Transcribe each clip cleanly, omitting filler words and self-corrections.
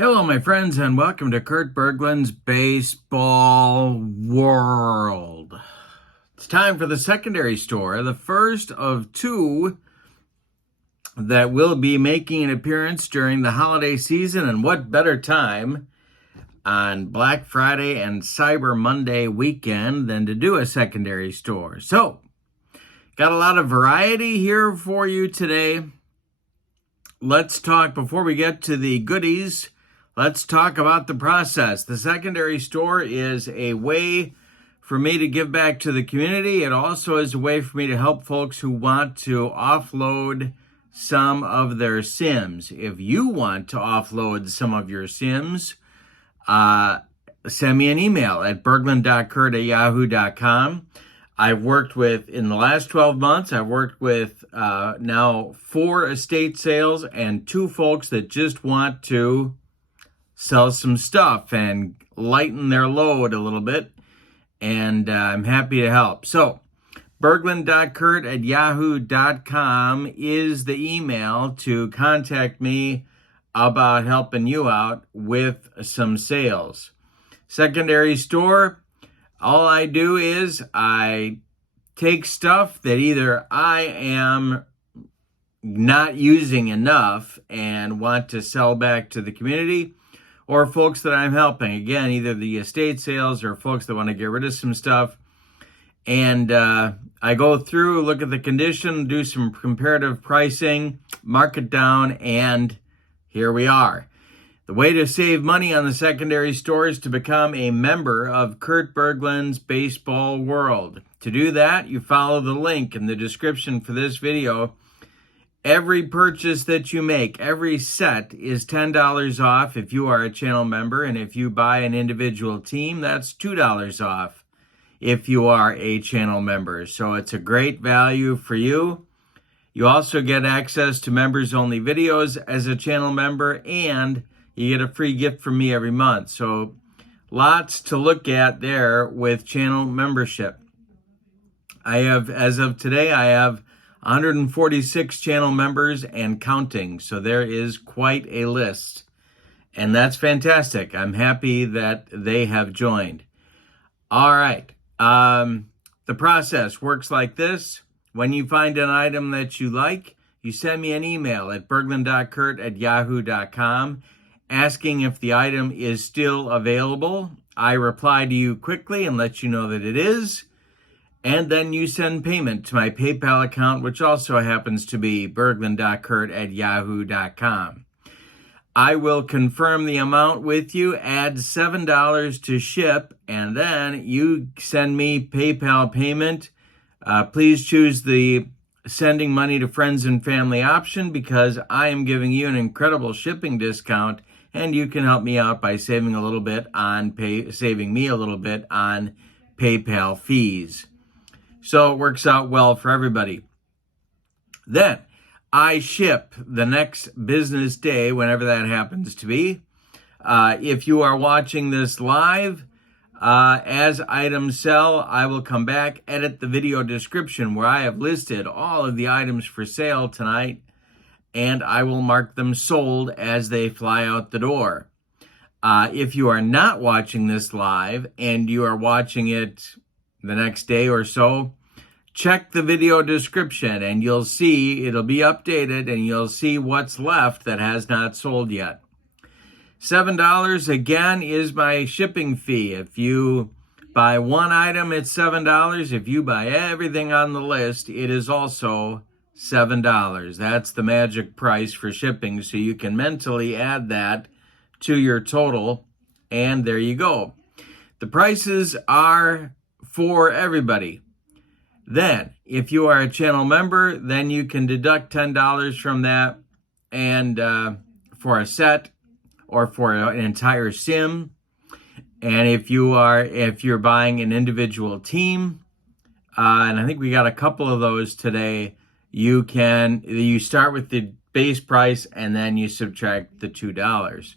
Hello, my friends, and welcome to Kurt Bergland's Baseball World. It's time for the secondary store, the first of two that will be making an appearance during the holiday season. And what better time on Black Friday and Cyber Monday weekend than to do a secondary store? So, got a lot of variety here for you today. Let's talk, before we get to the goodies, let's talk about the process. The secondary store is a way for me to give back to the community. It also is a way for me to help folks who want to offload some of their sims. If you want to offload some of your sims, send me an email at bergland.kurt@yahoo.com. I've worked with, in the last 12 months, I've worked with now 4 estate sales and 2 folks that just want to sell some stuff and lighten their load a little bit. And I'm happy to help. So, bergland.kurt@yahoo.com is the email to contact me about helping you out with some sales. Secondary store, all I do is I take stuff that either I am not using enough and want to sell back to the community, or folks that I'm helping. Again, either the estate sales or folks that want to get rid of some stuff. And I go through, look at the condition, do some comparative pricing, mark it down, and here we are. The way to save money on the secondary store is to become a member of Kurt Bergland's Baseball World. To do that, you follow the link in the description for this video. Every purchase that you make, every set, is $10 off if you are a channel member. And if you buy an individual team, that's $2 off if you are a channel member. So it's a great value for you. You also get access to members-only videos as a channel member, and you get a free gift from me every month. So lots to look at there with channel membership. As of today, I have 146 channel members and counting. So there is quite a list. And that's fantastic. I'm happy that they have joined. All right. The process works like this. When you find an item that you like, you send me an email at bergland.kurt@yahoo.com asking if the item is still available. I reply to you quickly and let you know that it is. And then you send payment to my PayPal account, which also happens to be bergland.kurt@yahoo.com. I will confirm the amount with you, add $7 to ship, and then you send me PayPal payment. Please choose the sending money to friends and family option, because I am giving you an incredible shipping discount, and you can help me out by saving me a little bit on PayPal fees. So it works out well for everybody. Then I ship the next business day, whenever that happens to be. If you are watching this live, as items sell, I will come back, edit the video description where I have listed all of the items for sale tonight, and I will mark them sold as they fly out the door. If you are not watching this live and you are watching it the next day or so, check the video description and you'll see it'll be updated, and you'll see what's left that has not sold yet. $7 again is my shipping fee. If you buy one item, it's $7. If you buy everything on the list, it is also $7. That's the magic price for shipping, so you can mentally add that to your total, and there you go. The prices are for everybody. Then, if you are a channel member, then you can deduct $10 from that, and for a set or for an entire sim. And if you're buying an individual team, and I think we got a couple of those today, you start with the base price and then you subtract the $2.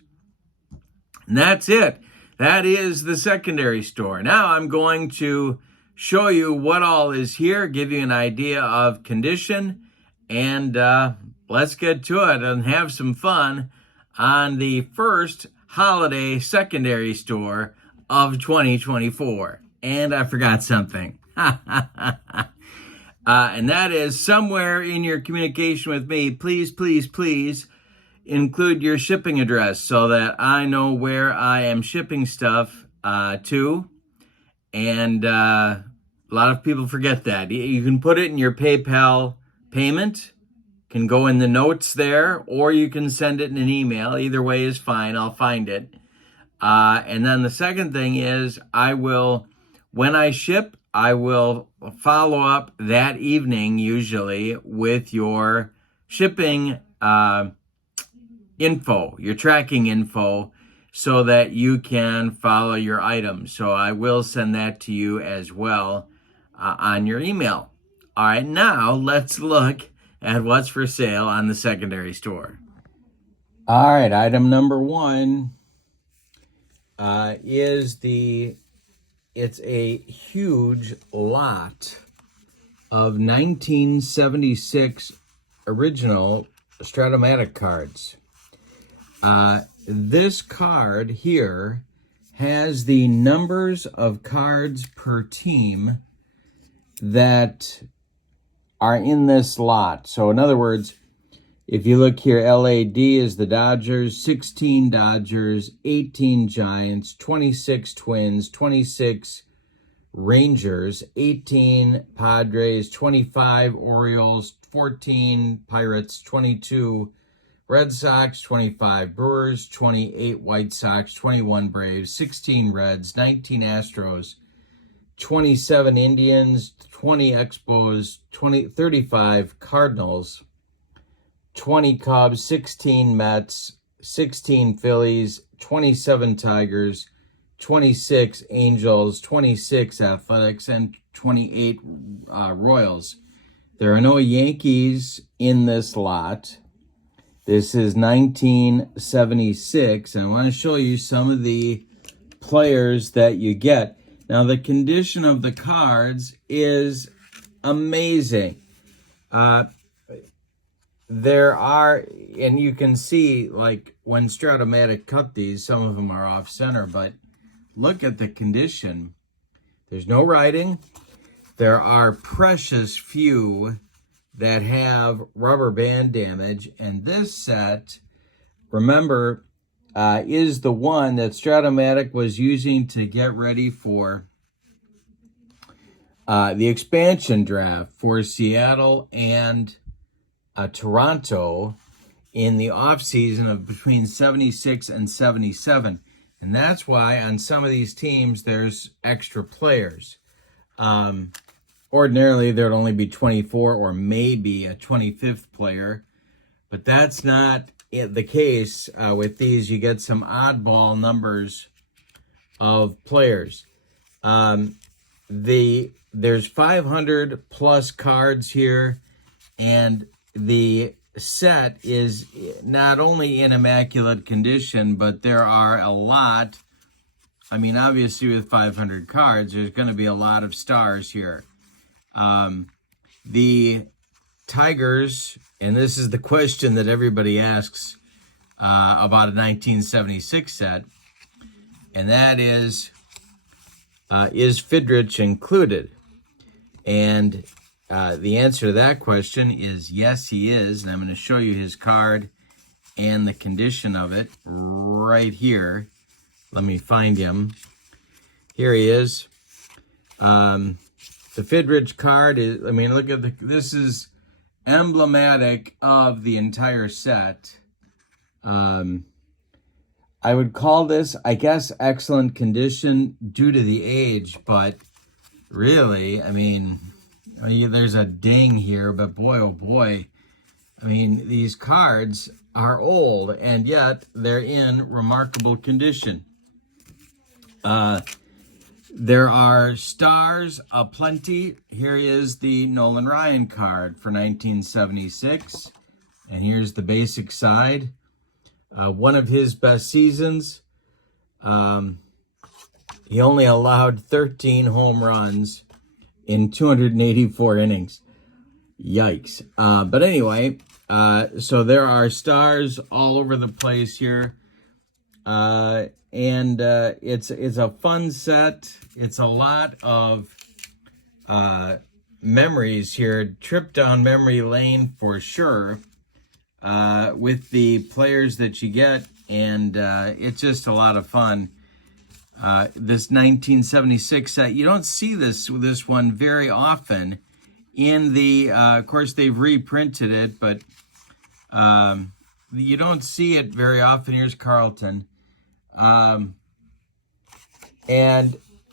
And that's it. That is the secondary store. Now I'm going to show you what all is here, give you an idea of condition, and let's get to it and have some fun on the first holiday secondary store of 2024. And I forgot something. And that is somewhere in your communication with me, please, please, please include your shipping address so that I know where I am shipping stuff to. And a lot of people forget that. You can put it in your PayPal payment, can go in the notes there, or you can send it in an email. Either way is fine. I'll find it. And then the second thing is when I ship, I will follow up that evening, usually, with your shipping info, your tracking info, so that you can follow your items. So I will send that to you as well on your email. All right, now let's look at what's for sale on the secondary store. All right, item number one it's a huge lot of 1976 original Strat O Matic cards. This card here has the numbers of cards per team that are in this lot. So in other words, if you look here, LAD is the Dodgers, 16 Dodgers, 18 Giants, 26 Twins, 26 Rangers, 18 Padres, 25 Orioles, 14 Pirates, 22 Red Sox, 25 Brewers, 28 White Sox, 21 Braves, 16 Reds, 19 Astros, 27 Indians, 20 Expos, 35 Cardinals, 20 Cubs, 16 Mets, 16 Phillies, 27 Tigers, 26 Angels, 26 Athletics, and 28 Royals. There are no Yankees in this lot. This is 1976, and I want to show you some of the players that you get. Now, the condition of the cards is amazing. There are, and you can see, like, when Strat O Matic cut these, some of them are off-center, but look at the condition. There's no writing. There are precious few that have rubber band damage, and this set, remember, is the one that Strat O Matic was using to get ready for the expansion draft for Seattle and Toronto in the offseason of between 76 and 77. And that's why on some of these teams, there's extra players. Ordinarily, there'd only be 24 or maybe a 25th player, but that's not the case with these. You get some oddball numbers of players. There's 500 plus cards here, and the set is not only in immaculate condition, but there are a lot. I mean, obviously with 500 cards, there's going to be a lot of stars here. The Tigers, and this is the question that everybody asks about a 1976 set, and that is Fidrich included? And the answer to that question is yes, he is. And I'm going to show you his card and the condition of it right here. Let me find him. Here he is. The Fidrich card is, I mean, look at this is emblematic of the entire set. I would call this, I guess, excellent condition due to the age, but really, I mean, there's a ding here, but boy, oh boy, I mean, these cards are old, and yet they're in remarkable condition. There are stars aplenty. Here is the Nolan Ryan card for 1976, and here's the basic side. One of his best seasons. He only allowed 13 home runs in 284 innings. Yikes. But anyway, so there are stars all over the place here. And it's a fun set. It's a lot of memories here. Trip down memory lane for sure with the players that you get. And it's just a lot of fun. This 1976 set, you don't see this one very often. In the, of course, they've reprinted it, but you don't see it very often. Here's Carlton. And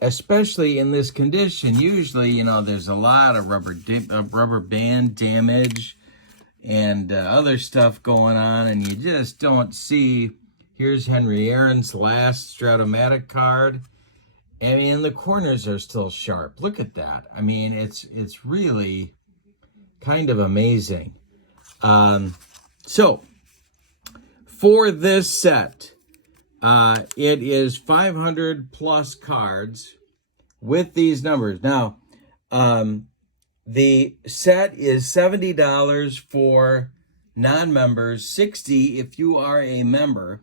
especially in this condition, usually, you know, there's a lot of rubber band damage and other stuff going on, and you just don't see. Here's Henry Aaron's last Strat O Matic card. I mean, the corners are still sharp. Look at that. I mean, it's really kind of amazing. So, for this set, it is 500 plus cards with these numbers. Now, the set is $70 for non-members, $60 if you are a member,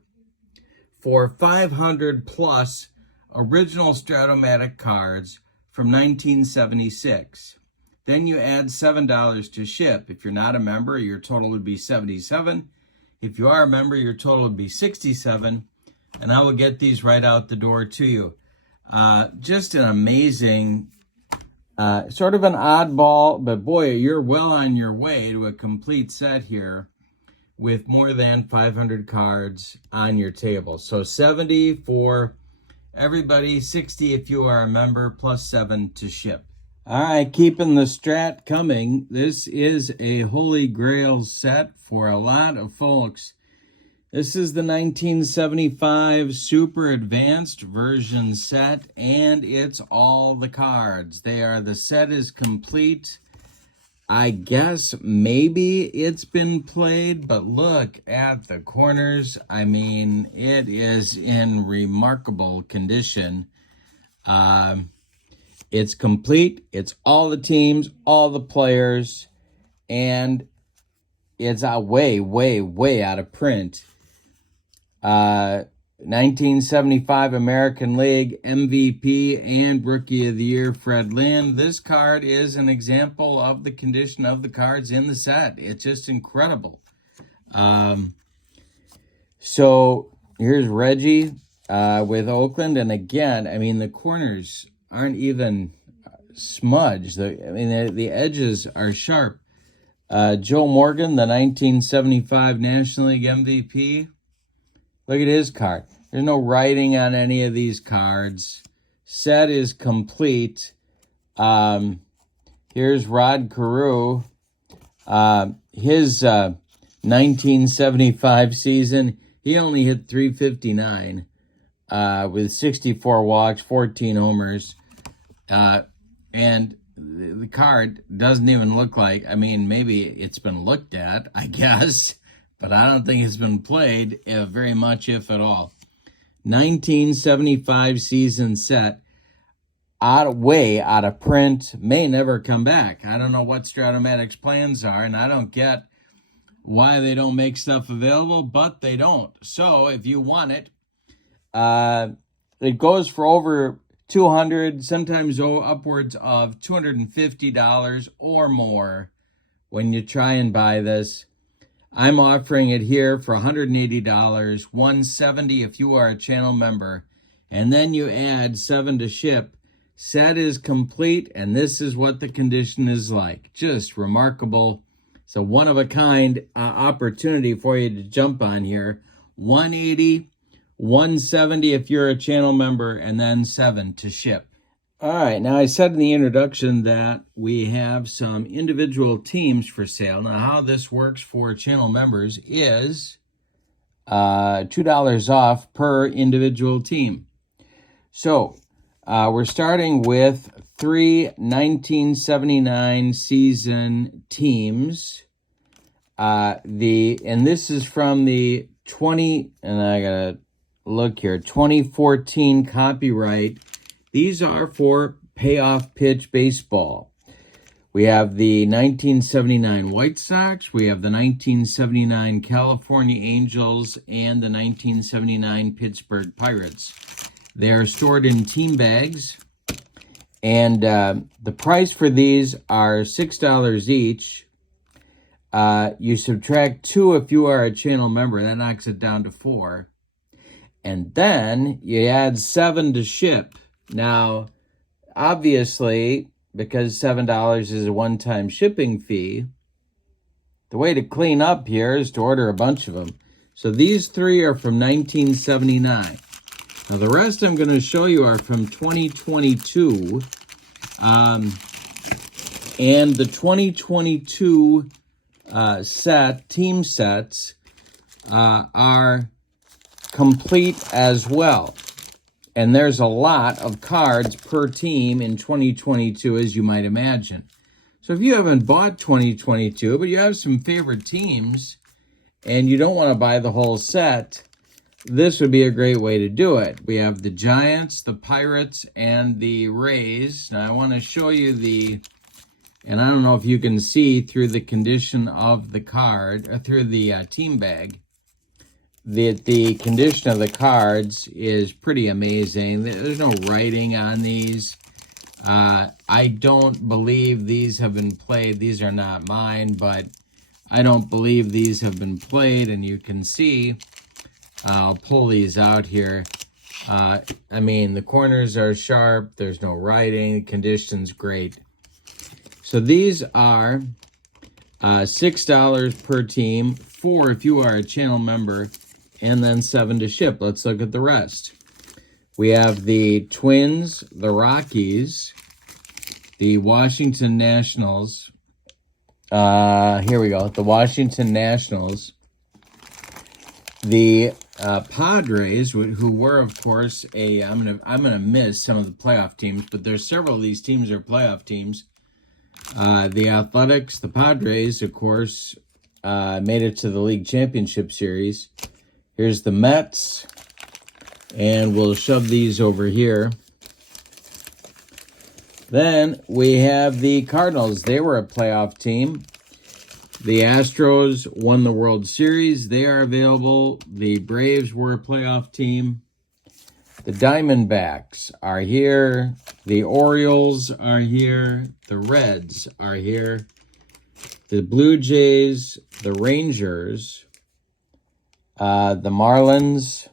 for 500 plus original Strat O Matic cards from 1976. Then you add $7 to ship. If you're not a member, your total would be $77. If you are a member, your total would be $67. And I will get these right out the door to you. Just an amazing, sort of an oddball, but boy, you're well on your way to a complete set here with more than 500 cards on your table. So 70 for everybody, 60 if you are a member, plus 7 to ship. All right, keeping the Strat coming. This is a holy grail set for a lot of folks. This is the 1975 Super Advanced version set, and it's all the cards. The set is complete. I guess maybe it's been played, but look at the corners. I mean, it is in remarkable condition. It's complete. It's all the teams, all the players, and it's way, way, way out of print. 1975 American League MVP and Rookie of the Year, Fred Lynn. This card is an example of the condition of the cards in the set. It's just incredible. So here's Reggie with Oakland. And again, I mean, the corners aren't even smudged. The edges are sharp. Joe Morgan, the 1975 National League MVP. Look at his card. There's no writing on any of these cards. Set is complete. Here's Rod Carew. His 1975 season, he only hit .359 with 64 walks, 14 homers. And the card doesn't even look like, I mean, maybe it's been looked at, I guess, but I don't think it's been played very much, if at all. 1975 season set, way out of print, may never come back. I don't know what Strat O Matic's plans are, and I don't get why they don't make stuff available, but they don't. So if you want it, it goes for over $200, sometimes upwards of $250 or more when you try and buy this. I'm offering it here for $180, $170 if you are a channel member, and then you add 7 to ship. Set is complete, and this is what the condition is like. Just remarkable. It's a one-of-a-kind opportunity for you to jump on here. $180, $170 if you're a channel member, and then 7 to ship. All right, now I said in the introduction that we have some individual teams for sale. Now, how this works for channel members is $2 off per individual team. So we're starting with 3 1979 season teams. And this is from the 2014 copyright. These are for Payoff Pitch Baseball. We have the 1979 White Sox, we have the 1979 California Angels, and the 1979 Pittsburgh Pirates. They are stored in team bags, and the price for these are $6 each. You subtract 2 if you are a channel member, that knocks it down to 4. And then you add 7 to ship. Now, obviously, because $7 is a one-time shipping fee, the way to clean up here is to order a bunch of them. So these 3 are from 1979. Now the rest I'm going to show you are from 2022. And the 2022 team sets are complete as well. And there's a lot of cards per team in 2022, as you might imagine. So if you haven't bought 2022, but you have some favorite teams and you don't want to buy the whole set, this would be a great way to do it. We have the Giants, the Pirates, and the Rays. Now I want to show you and I don't know if you can see through the condition of the card, or through the team bag, the condition of the cards is pretty amazing. There's no writing on these. I don't believe these have been played. These are not mine, but I don't believe these have been played. And you can see, I'll pull these out here. I mean, the corners are sharp. There's no writing. The condition's great. So these are $6 per team, 4 if you are a channel member, and then 7 to ship. Let's look at the rest. We have the Twins, the Rockies, the Washington Nationals. Here we go. The Washington Nationals. The Padres, who were, of course, I'm gonna miss some of the playoff teams, but there's several of these teams are playoff teams. The Athletics, the Padres, of course, made it to the League Championship Series. Here's the Mets, and we'll shove these over here. Then we have the Cardinals. They were a playoff team. The Astros won the World Series. They are available. The Braves were a playoff team. The Diamondbacks are here. The Orioles are here. The Reds are here. The Blue Jays, the Rangers, the Marlins,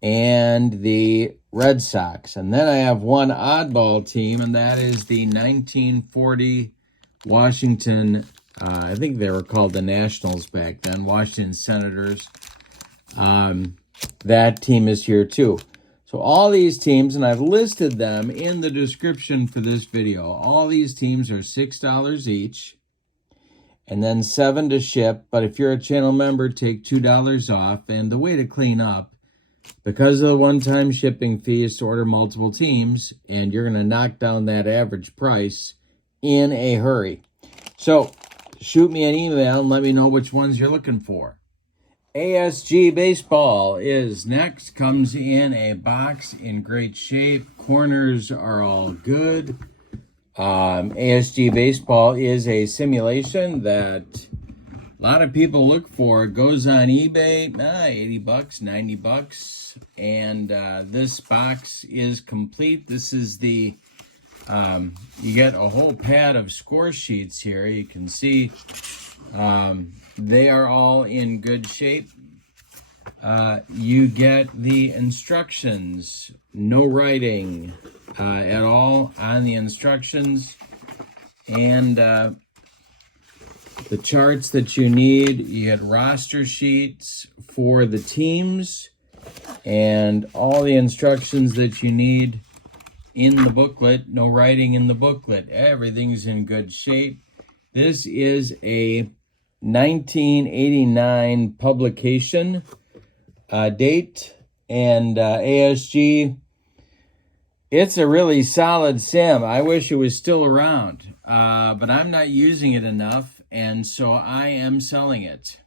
and the Red Sox. And then I have one oddball team, and that is the 1940 Washington, I think they were called the Nationals back then, Washington Senators. That team is here too. So all these teams, and I've listed them in the description for this video, all these teams are $6 each, and then 7 to ship. But if you're a channel member, take $2 off. And the way to clean up, because of the one-time shipping fee, is to order multiple teams, and you're going to knock down that average price in a hurry. So shoot me an email and let me know which ones you're looking for. ASG Baseball is next. Comes in a box in great shape. Corners are all good. ASG Baseball is a simulation that a lot of people look for. It goes on eBay, $80, $90. And this box is complete. This is the, you get a whole pad of score sheets here. You can see they are all in good shape. You get the instructions, no writing at all on the instructions, and the charts that you need. You get roster sheets for the teams and all the instructions that you need in the booklet. No writing in the booklet. Everything's in good shape. This is a 1989 publication date, and ASG, it's a really solid sim. I wish it was still around, but I'm not using it enough, and so I am selling it.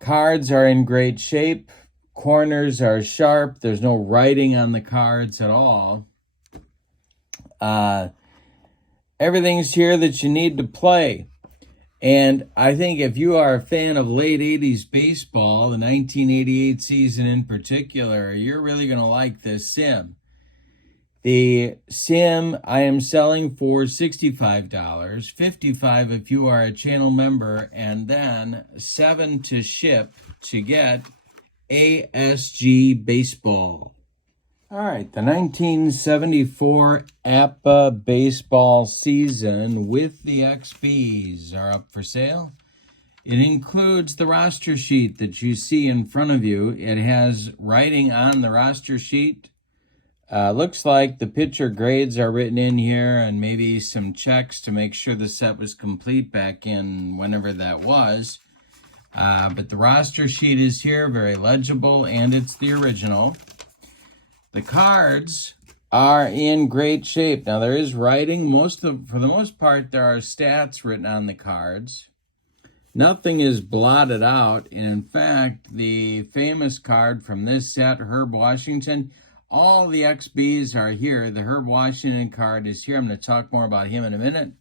Cards are in great shape. Corners are sharp. There's no writing on the cards at all. Everything's here that you need to play. And I think if you are a fan of late 80s baseball, the 1988 season in particular, you're really going to like this sim. The sim I am selling for $65, $55 if you are a channel member, and then $7 to ship to get ASG Baseball. All right, the 1974 APBA baseball season with the XBs are up for sale. It includes the roster sheet that you see in front of you. It has writing on the roster sheet. Looks like the pitcher grades are written in here and maybe some checks to make sure the set was complete back in whenever that was. But the roster sheet is here, very legible, and it's the original. The cards are in great shape. Now, there is writing. For the most part, there are stats written on the cards. Nothing is blotted out. And in fact, the famous card from this set, Herb Washington, all the XBs are here. The Herb Washington card is here. I'm going to talk more about him in a minute.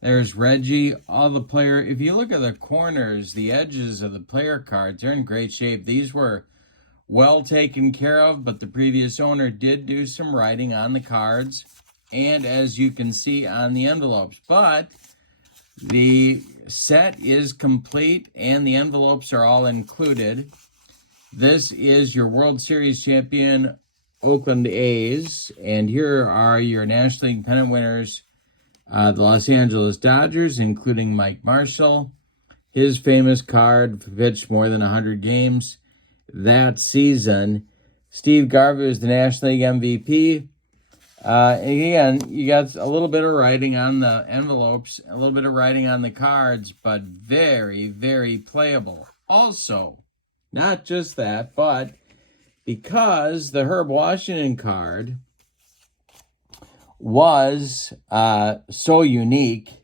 There's Reggie, all the player. If you look at the corners, the edges of the player cards, they're in great shape. These were well taken care of, but the previous owner did do some writing on the cards and, as you can see, on the envelopes. But the set is complete and the envelopes are all included. This is your World Series champion Oakland A's, and here are your National League pennant winners, the Los Angeles Dodgers, including Mike Marshall. His famous card pitched more than 100 games that season. Steve Garvey is the National League MVP. Again, you got a little bit of writing on the envelopes, a little bit of writing on the cards, but very, very playable. Also, not just that, but because the Herb Washington card was so unique,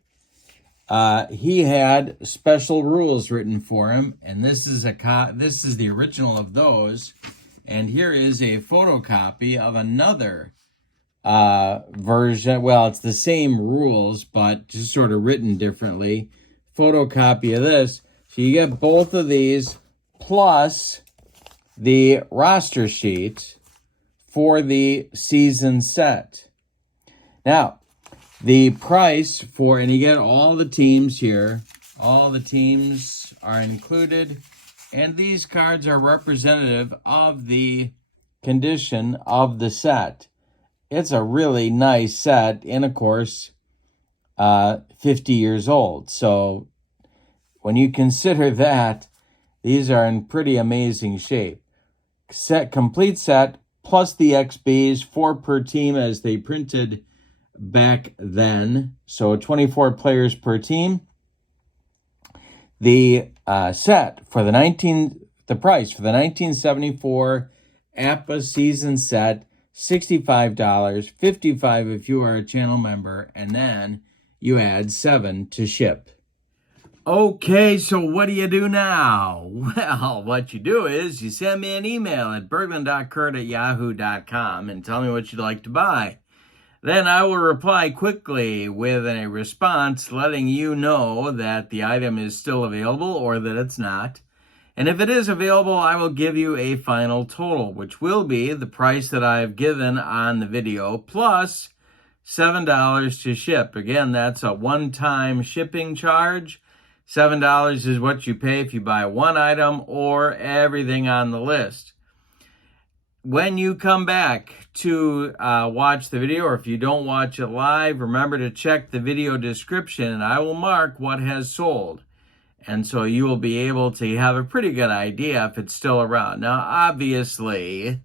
he had special rules written for him, and this is the original of those. And here is a photocopy of another version. Well, it's the same rules, but just sort of written differently. Photocopy of this. So you get both of these plus the roster sheet for the season set. Now, the price for, and you get all the teams here. All the teams are included. And these cards are representative of the condition of the set. It's a really nice set. And, of course, 50 years old. So when you consider that, these are in pretty amazing shape. Complete set, plus the XBs, 4 per team as they printed back then, so 24 players per team. The set for the price for the 1974 APPA season set, $65, $55 if you are a channel member, and then you add $7 to ship. Okay, so what do you do now? Well, what you do is you send me an email at bergland.kurt@yahoo.com and tell me what you'd like to buy. Then I will reply quickly with a response letting you know that the item is still available or that it's not. And if it is available, I will give you a final total, which will be the price that I've given on the video plus $7 to ship. Again, that's a one-time shipping charge. $7 is what you pay if you buy one item or everything on the list. When you come back to watch the video, or if you don't watch it live, remember to check the video description and I will mark what has sold. And so you will be able to have a pretty good idea if it's still around. Now, obviously,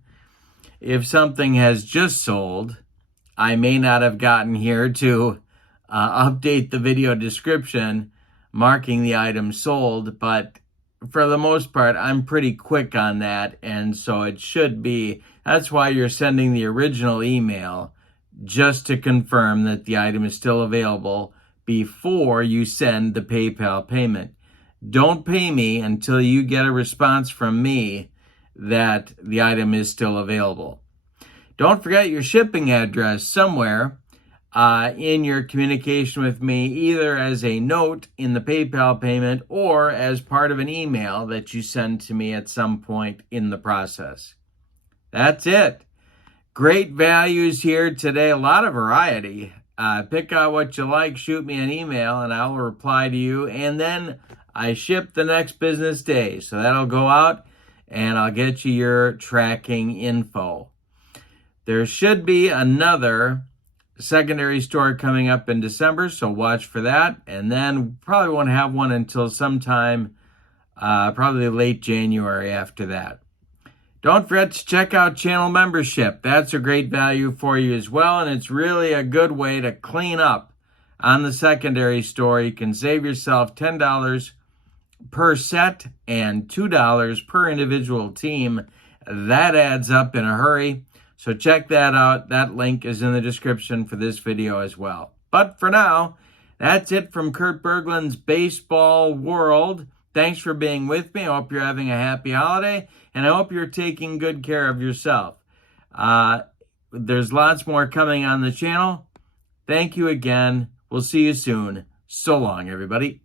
if something has just sold, I may not have gotten here to update the video description marking the item sold, but for the most part, I'm pretty quick on that, and so it should be. That's why you're sending the original email, just to confirm that the item is still available before you send the PayPal payment. Don't pay me until you get a response from me that the item is still available. Don't forget your shipping address somewhere. in your communication with me, either as a note in the PayPal payment or as part of an email that you send to me at some point in the process. That's it. Great values here today. A lot of variety. Pick out what you like, shoot me an email, and I will reply to you. And then I ship the next business day. So that'll go out, and I'll get you your tracking info. There should be another secondary store coming up in December, so watch for that. And then probably won't have one until sometime, probably late January after that. Don't forget to check out channel membership. That's a great value for you as well, and it's really a good way to clean up on the secondary store. You can save yourself $10 per set and $2 per individual team. That adds up in a hurry. So check that out. That link is in the description for this video as well. But for now, that's it from Kurt Bergland's Baseball World. Thanks for being with me. I hope you're having a happy holiday, and I hope you're taking good care of yourself. There's lots more coming on the channel. Thank you again. We'll see you soon. So long, everybody.